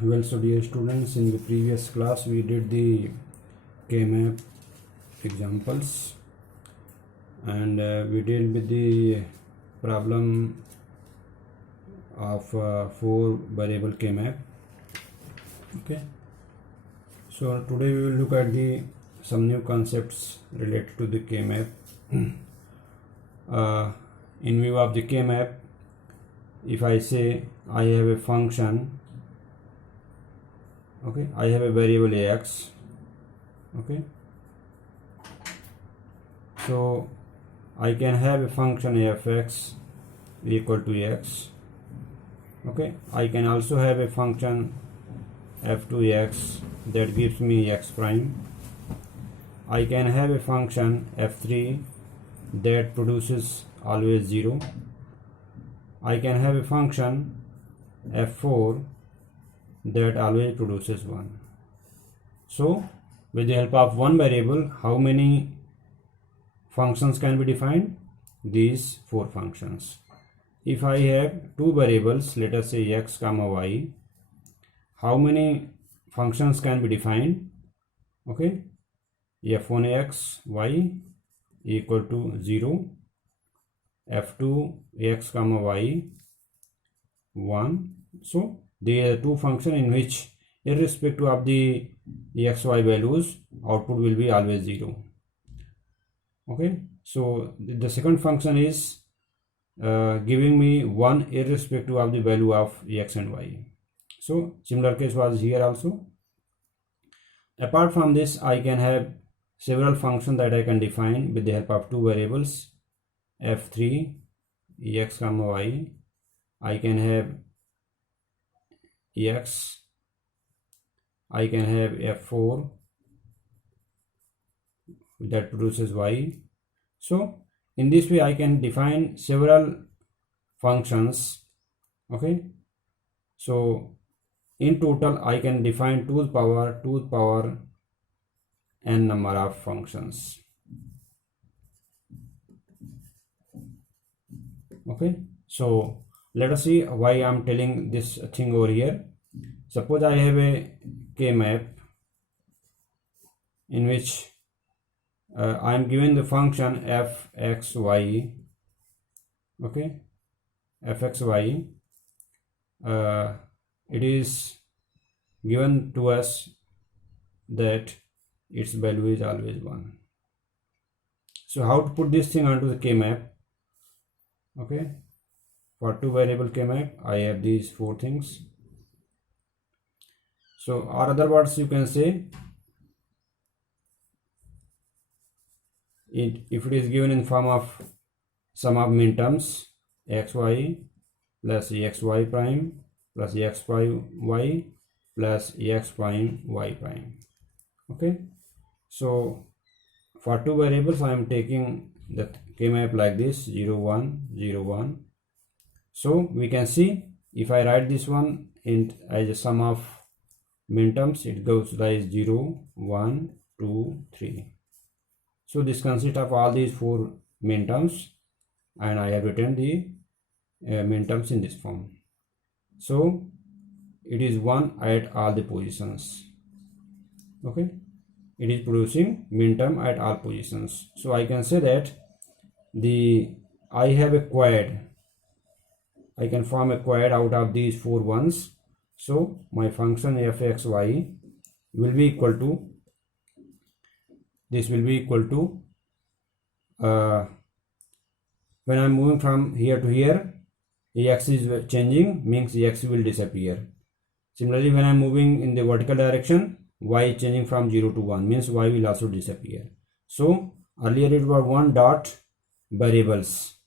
Well, so dear students, in the previous class we did the K-map examples, and we dealt with the problem of 4 variable K-map. Okay, so today we will look at some new concepts related to the K-map. In view of the K-map, if I say I have a function, okay, I have a variable x, okay, so I can have a function f(x) equal to x, okay. I can also have a function f(2x) that gives me x prime. I can have a function f(3) that produces always 0. I can have a function f(4) that always produces 1. So with the help of one variable, how many functions can be defined? These 4 functions. If I have 2 variables, let us say x comma y, how many functions can be defined? Okay, f1x y equal to 0, f2x comma y 1. So there are 2 functions in which, irrespective of the xy values, output will be always 0. Okay, so the second function is giving me 1 irrespective of the value of x and y. So similar case was here also. Apart from this, I can have several functions that I can define with the help of 2 variables, f3 x comma y. I can have x, I can have f4 that produces y. So in this way I can define several functions. Okay, so in total I can define 2 to the power n number of functions. Okay, so let us see why I am telling this thing over here. Suppose I have a K-map in which I am given the function f(x,y), okay, f(x,y), it is given to us that its value is always 1. So how to put this thing onto the K-map? Okay, for 2 variable K-map I have these 4 things. So or other words you can say, if it is given in form of sum of minterms xy plus xy prime plus x prime y plus x prime y prime. Okay, so for 2 variables I am taking the K-map like this, 0 1 0 1. So we can see if I write this one as a sum of minterms, it goes like 0 1 2 3. So this consists of all these 4 minterms, and I have written the minterms in this form. So it is 1 at all the positions. Okay, it is producing minterm at all positions. So I can say that I have a quad. I can form a quad out of these 4 ones. So my function f(x,y) will be equal to, this will be equal to, when I am moving from here to here, x is changing, means x will disappear. Similarly, when I am moving in the vertical direction, y is changing from 0 to 1, means y will also disappear. So earlier it was 1 dot variables.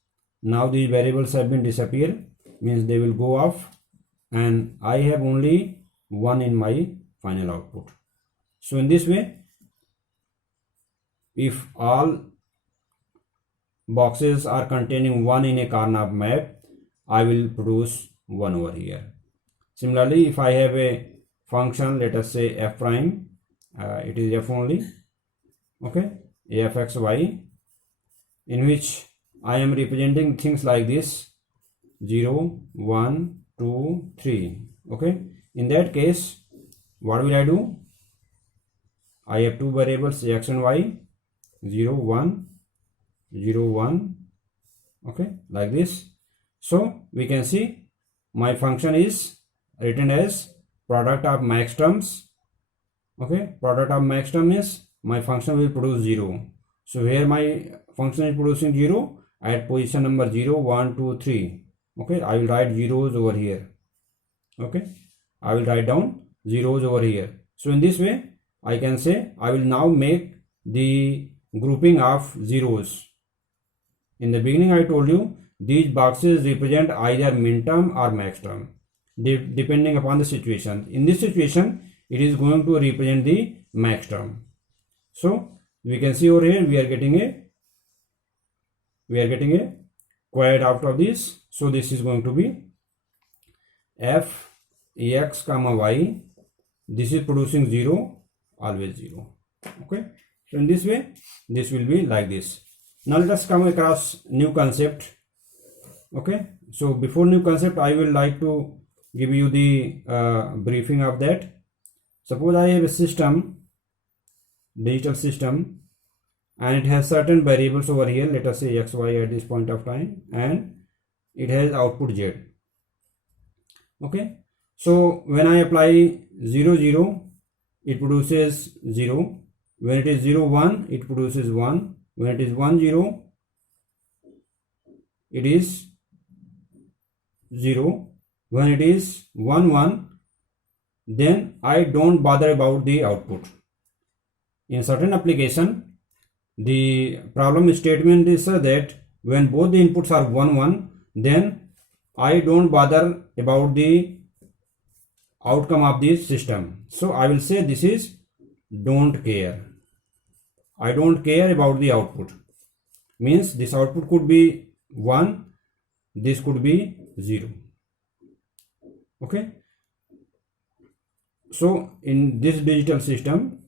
Now these variables have been disappeared, means they will go off, and I have only 1 in my final output. So in this way, if all boxes are containing 1 in a Karnaugh map, I will produce 1 over here. Similarly, if I have a function, let us say f prime, it is f only, okay, f(x,y), in which I am representing things like this, 0 1 2 3. Okay, In that case, what will I do? I have two variables x and y, 0 1 0 1, okay, like this. So we can see my function is written as product of max terms. Okay, product of max term is my function will produce 0. So here my function is producing 0 at position number 0 1 2 3. Okay, I will write zeros over here. Okay, I will write down zeros over here. So in this way I can say I will now make the grouping of zeros. In the beginning I told you these boxes represent either min term or max term depending upon the situation. In this situation it is going to represent the max term. So we can see over here we are getting a quad out of this. So this is going to be f x comma y. This is producing 0, always 0. Okay, so in this way this will be like this. Now let us come across new concept. Okay, so before new concept I will like to give you the briefing of that. Suppose I have a system, digital system, and it has certain variables over here, let us say x, y at this point of time, and it has output z. Okay, so when I apply 0 0, it produces 0. When it is 0 1, it produces 1. When it is 1 0, it is 0. When it is 1 1, then I don't bother about the output. In certain application, the problem statement is that when both the inputs are 1 1, then I don't bother about the outcome of the system. So I will say this is don't care. I don't care about the output. Means this output could be 1, this could be 0. Okay. So in this digital system,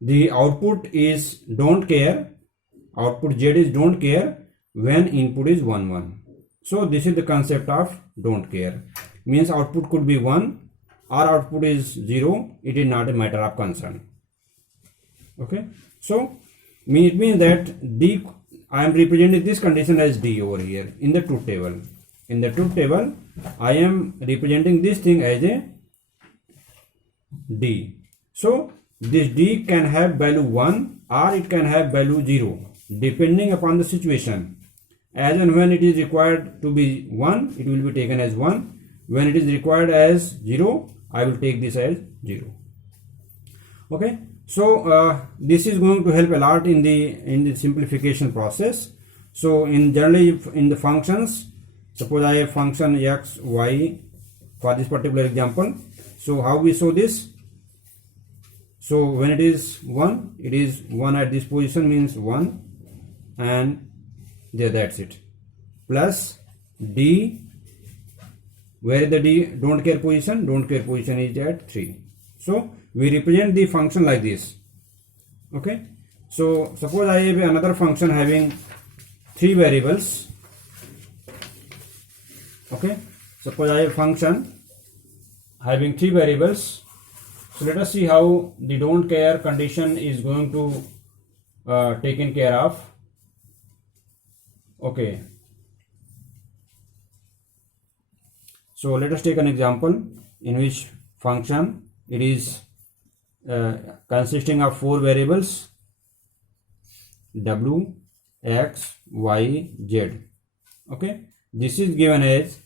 the output is don't care. Output z is don't care when input is 1 1. So this is the concept of don't care. Means output could be 1 or output is 0. It is not a matter of concern. Okay. So it means that d, I am representing this condition as d over here in the truth table. In the truth table, I am representing this thing as a d. So this d can have value 1 or it can have value 0 depending upon the situation. As and when it is required to be 1, it will be taken as 1. When it is required as 0, I will take this as 0. Okay. So this is going to help a lot in the simplification process. So generally in the functions, suppose I have function x, y for this particular example. So how we show this? So when it is 1, it is 1 at this position, means 1, and there, that's it. Plus d, where is the d don't care position? Don't care position is at 3. So we represent the function like this. Okay. So suppose I have another function having 3 variables. Okay. Suppose I have a function having 3 variables. So let us see how the don't care condition is going to taken care of. Okay. So let us take an example in which function it is consisting of 4 variables w, x, y, z. Okay. This is given as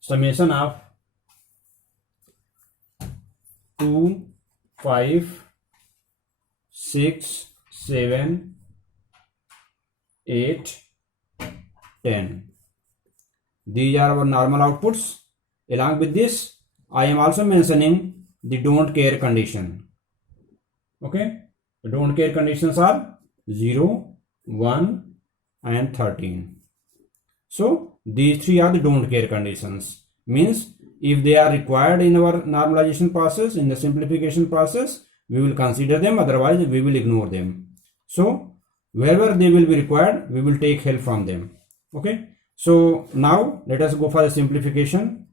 summation of 2, 5, 6, 7, 8, 10. These are our normal outputs. Along with this, I am also mentioning the don't care condition. Okay. The don't care conditions are 0, 1 and 13. So these 3 are the don't care conditions. Means if they are required in our normalization process, in the simplification process, we will consider them, otherwise we will ignore them. So wherever they will be required, we will take help from them. Okay. So now let us go for the simplification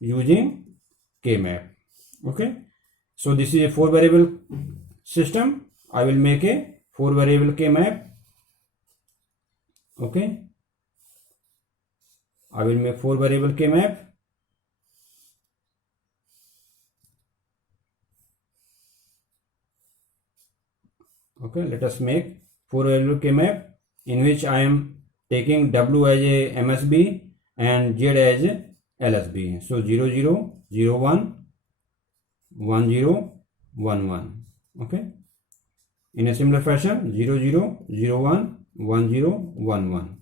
using K-map. Okay, so this is a 4 variable system. I will make a 4 variable K-map. Okay, I will make 4 variable K-map. Okay, let us make 4 variable K-map in which I am taking W as a MSB and Z as a LSB. So 0 0 0 1 1 0 1 1. Okay, in a similar fashion 0 0 0 1 1 0 1 1.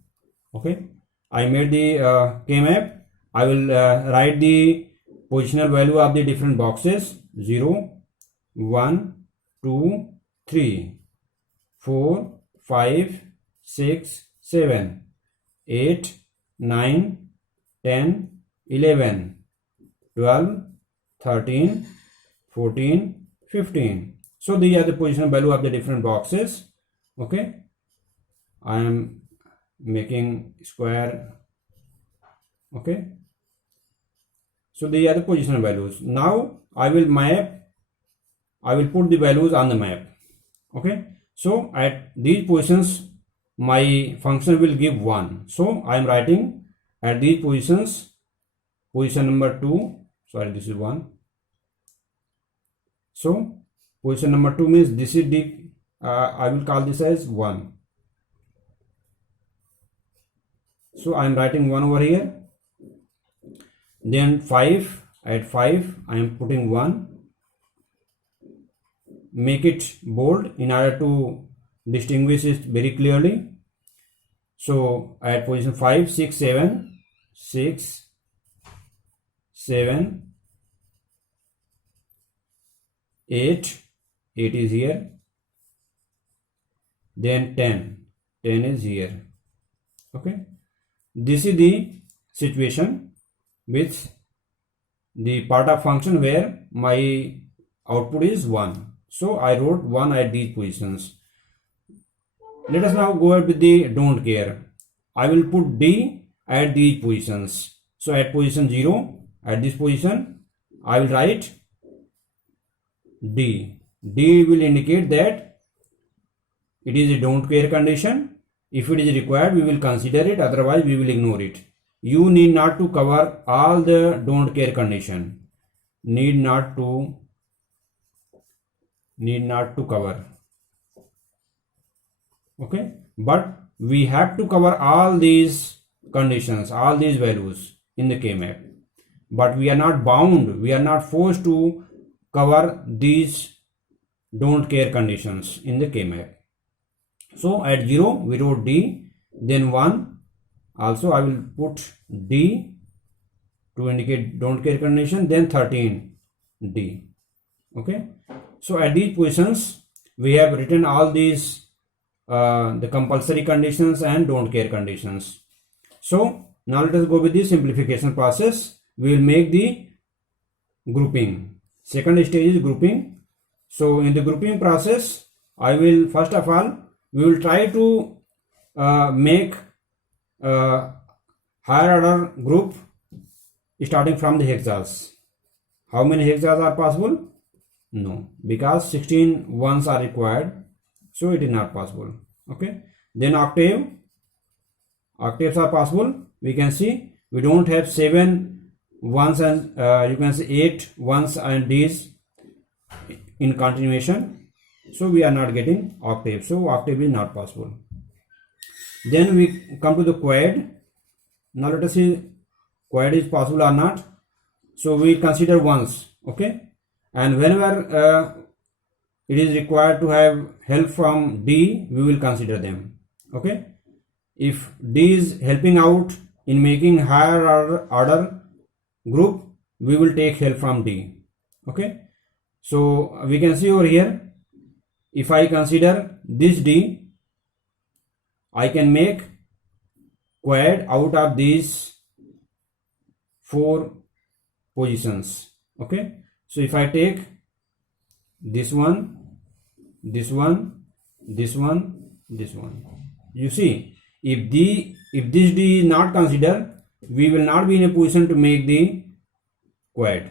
Okay, I made the K-map. I will write the positional value of the different boxes: 0 1 2 3 4 5 6 7 8 9 10 11 12 13 14 15. So these are the positional value of the different boxes. Okay, I am making square. Okay, so these are the positional values. Now I will put the values on the map. Okay, so at these positions my function will give 1. So I am writing at these positions, position number 2, sorry, this is 1. So position number 2 means this is the I will call this as 1. So I am writing 1 over here. Then 5, at 5 I am putting 1. Make it bold in order to distinguish it very clearly. So at position 5 6 7 6 7 8 is here. Then 10 is here. Okay, this is the situation with the part of function where my output is 1. So I wrote 1 at these positions. Let us now go ahead with the don't care. I will put D at these positions. So at position 0, at this position, I will write D. D will indicate that it is a don't care condition. If it is required, we will consider it. Otherwise, we will ignore it. You need not to cover all the don't care condition. Need not to cover. Okay, but we have to cover all these conditions, all these values in the K-map. But we are not bound, we are not forced to cover these don't care conditions in the K-map. So at 0 we wrote D, then 1 also I will put D to indicate don't care condition, then 13 D. Okay, so at these positions we have written all these the compulsory conditions and don't care conditions. So now let us go with the simplification process. We will make the grouping. Second stage is grouping. So in the grouping process, I will first of all we will try to make higher order group starting from the hexas. How many hexas are possible? No, because 16 ones are required, so it is not possible. Okay, then octaves are possible. We can see we don't have 7 ones and you can see 8 ones and D's in continuation, so we are not getting octave, so octave is not possible. Then we come to the quad. Now let us see quad is possible or not. So we consider ones. Okay, and whenever it is required to have help from D, we will consider them. Okay, if D is helping out in making higher order group, we will take help from D. Okay, so we can see over here, if I consider this D, I can make quad out of these 4 positions. Okay, so if I take this one, this one, this one, this one, you see If this D is not considered, we will not be in a position to make the quad.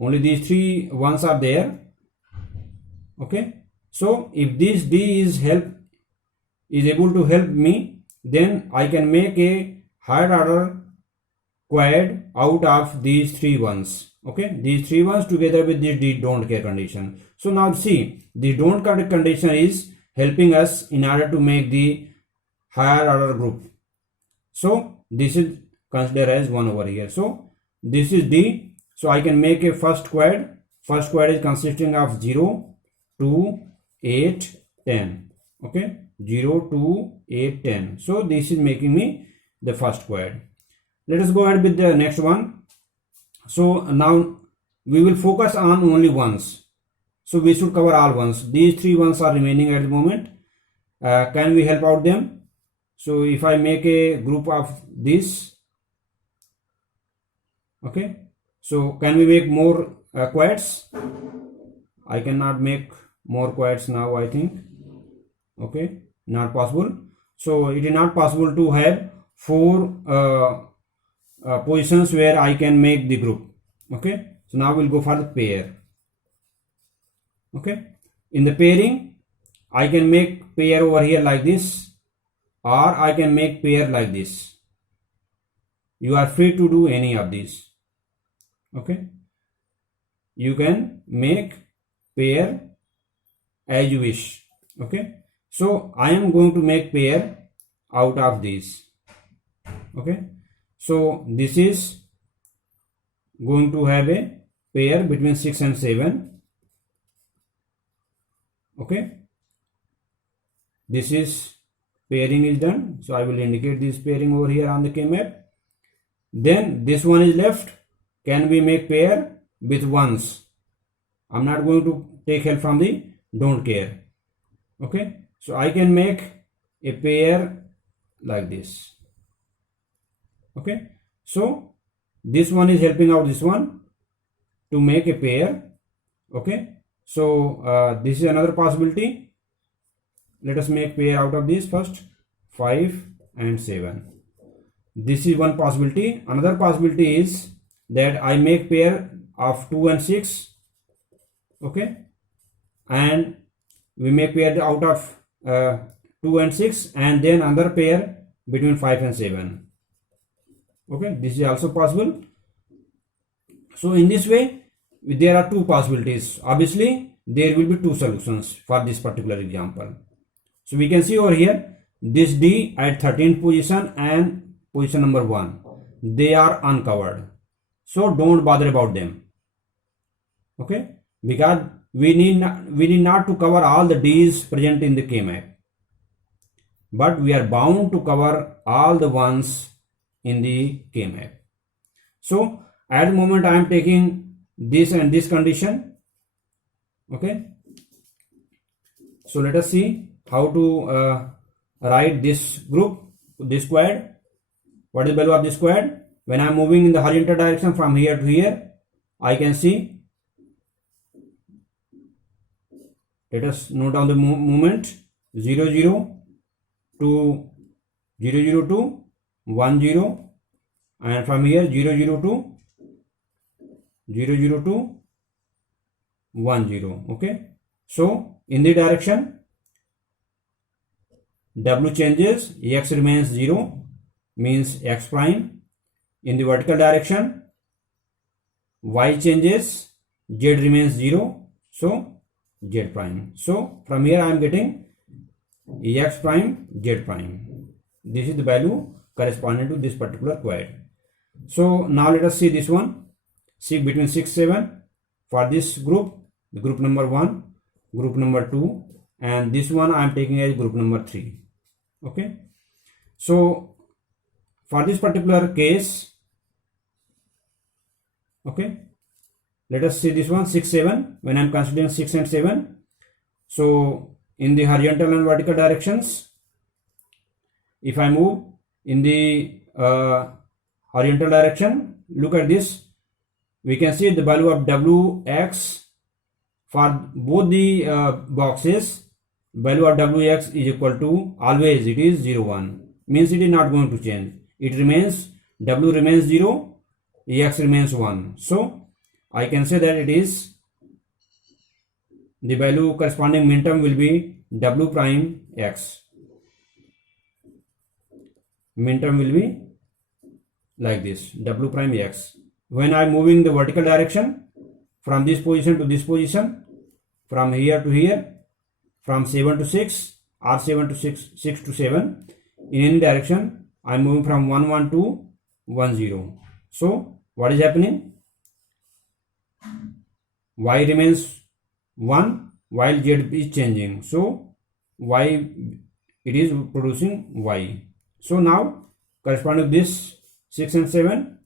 Only these three ones are there. Okay. So if this D is able to help me, then I can make a higher order quad out of these three ones. Okay, these three ones together with this D don't care condition. So now see, the don't care condition is helping us in order to make the higher order group. So this is considered as 1 over here. So this is D. So I can make a first quad. First quad is consisting of 0, 2, 8, 10. Okay, 0, 2, 8, 10. So this is making me the first quad. Let us go ahead with the next one. So now we will focus on only ones. So we should cover all ones. These three ones are remaining at the moment. Can we help out them? So if I make a group of this, okay. So can we make more quads? I cannot make more quads now, I think. Okay, not possible. So it is not possible to have 4 positions where I can make the group. Okay, so now we'll go for the pair. Okay, in the pairing I can make pair over here like this, or I can make pair like this. You are free to do any of these. Okay, you can make pair as you wish. Okay, so I am going to make pair out of these. Okay, so this is going to have a pair between 6 and 7. Okay, this is pairing is done. So I will indicate this pairing over here on the K-map. Then this one is left. Can we make pair with ones? I'm not going to take help from the don't care. Okay, so I can make a pair like this. Okay, so this one is helping out this one to make a pair. Okay, so this is another possibility. Let us make pair out of this first. 5 and 7. This is one possibility. Another possibility is that I make pair of 2 and 6. Okay, and we make pair out of 2 and 6, and then another pair between 5 and 7. Okay, this is also possible. So in this way, there are two possibilities. Obviously, there will be two solutions for this particular example. So we can see over here, this D at 13th position and position number 1, they are uncovered. So don't bother about them. Okay, because we need not to cover all the D's present in the K-map, but we are bound to cover all the ones in the K-map. So at the moment I am taking this and this condition. Okay, so let us see how to write this group, this quad. What is the value of this quad? When I am moving in the horizontal direction from here to here, I can see, let us note down the movement, 0 0 to 0 0 to 1 0, and from here 0 0 to 0 0 to 1 0. Okay, so in the direction W changes, X remains 0, means X prime. In the vertical direction, Y changes, Z remains 0, so Z prime. So from here I am getting X prime, Z prime. This is the value corresponding to this particular quad. So now let us see this one. See between 6, 7 for this group, the group number 1, group number 2, and this one I am taking as group number 3. Okay, so for this particular case, okay, let us see this one, 6, 7. When I am considering 6 and 7, so in the horizontal and vertical directions, if I move in the horizontal direction, look at this, we can see the value of Wx for both the boxes. Value of Wx is equal to, always it is 0 1. means it is not going to change. It remains, W remains 0, X remains 1. So I can say that it is, the value corresponding minterm will be W prime X. Minterm will be like this, W prime X. When I am moving the vertical direction from this position to this position, from here to here, from 7 to 6 or 7 to 6 to 7, in any direction I am moving from 1 1 to 1 0. So what is happening? Y remains 1 while Z is changing. So Y, it is producing Y. So now corresponding to this 6 and 7,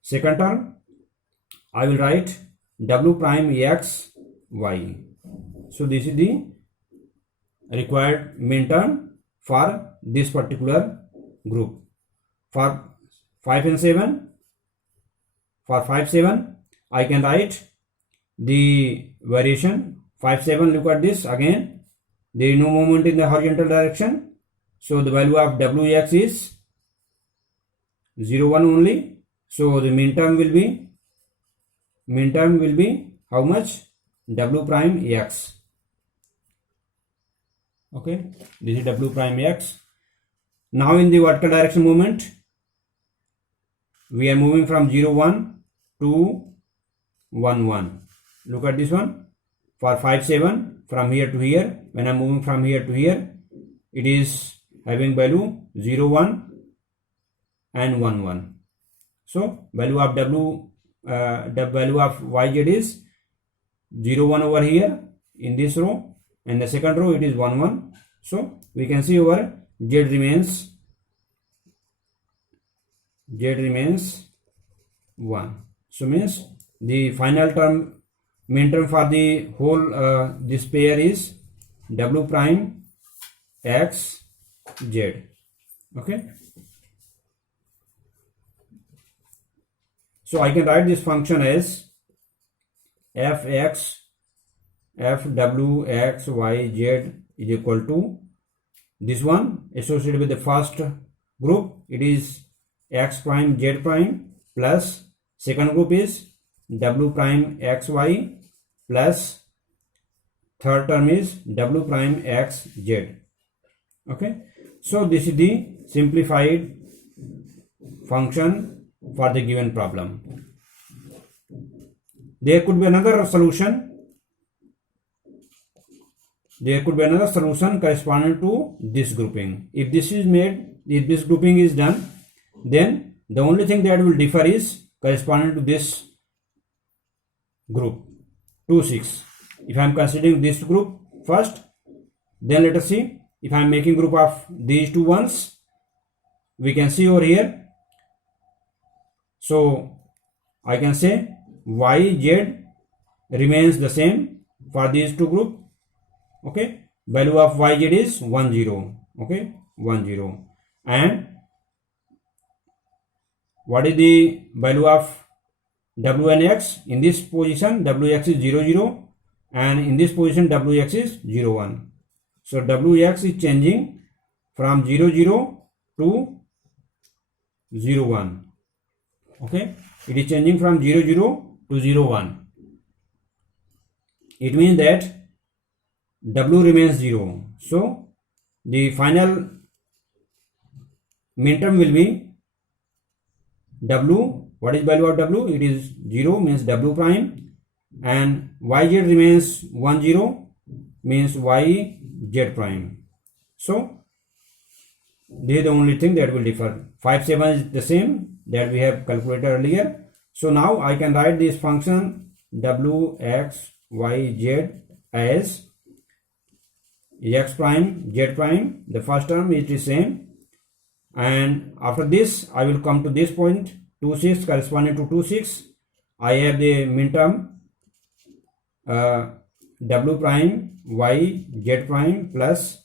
second term, I will write W prime X Y. So this is the required minterm for this particular group. For 5 and 7, for 5 7, I can write the variation 5 7. Look at this again, there is no movement in the horizontal direction, so the value of Wx is 0 1 only. So the minterm will be how much? W prime X. Okay, this is W prime X. Now in the vertical direction movement, we are moving from 0 1 to 1 1. Look at this one. For 5 7, from here to here, when I am moving from here to here, it is having value 0 1 and 1 1. So value of the value of YZ is 0 1 over here in this row, and the second row it is 1 1. So we can see over Z remains 1. So means the final term, minterm for the whole this pair is W prime X Z. Okay. So I can write this function as Fx Fw x y z is equal to this one associated with the first group, it is x prime z prime, plus second group is W prime xy, plus third term is W prime x z. Okay, so this is the simplified function for the given problem. There could be another solution. There could be another solution corresponding to this grouping. If this is made, if this grouping is done, then the only thing that will differ is corresponding to this group 2 6. If I am considering this group first, then let us see if I am making group of these two ones. We can see over here. So I can say YZ remains the same for these two group. Okay, value of YZ is 1 0. Okay, 1 0. And what is the value of WNX? In this position WX is 0 0, and in this position WX is 0 1. So WX is changing from 0 0 to 0 1. Okay, it is changing from 0 0 to 0 1. It means that W remains 0. So the final minterm will be W. What is value of W? It is 0, means W prime, and YZ remains 1 0, means YZ prime. So this is the only thing that will differ. 5 7 is the same that we have calculated earlier. So now I can write this function W x y z as x prime z prime. The first term is the same, and after this I will come to this point 2 6 corresponding to 2 6. I have the minterm W prime y z prime, plus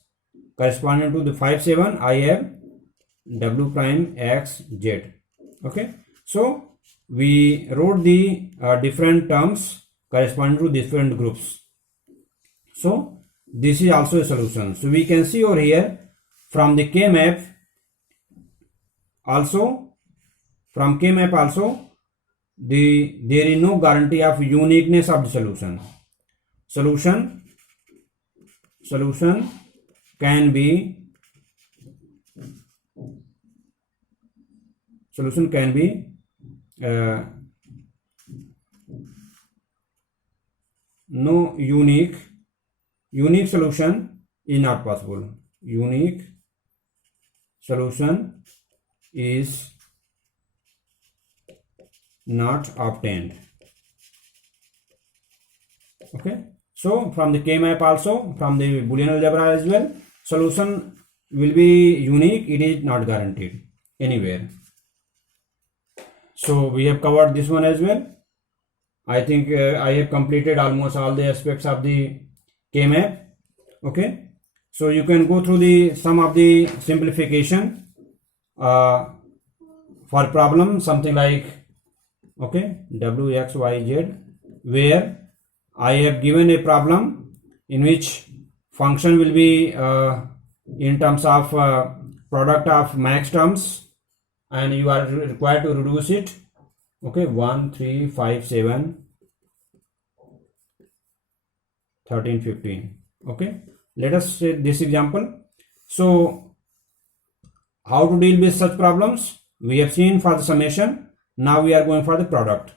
corresponding to the 5 7 I have W prime x z. Okay, so we wrote the different terms corresponding to different groups. So this is also a solution. So we can see over here from the K map, also from K-map also there is no guarantee of uniqueness of the solution. Solution can be no unique solution is not possible. Unique solution is not obtained. Okay, so from the K-map also, from the Boolean algebra as well, solution will be unique, it is not guaranteed anywhere. So we have covered this one as well. I think I have completed almost all the aspects of the K-map. Okay, so you can go through the some of the simplification for problem something like, okay, w, x, y, z, where I have given a problem in which function will be in terms of product of max terms, and you are required to reduce it. Okay, 1, 3, 5, 7, 13, 15. Okay, let us say this example. So how to deal with such problems we have seen for the summation. Now we are going for the product.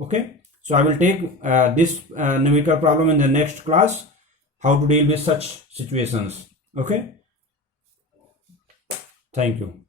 Okay, so I will take this numerical problem in the next class, how to deal with such situations. Okay, thank you.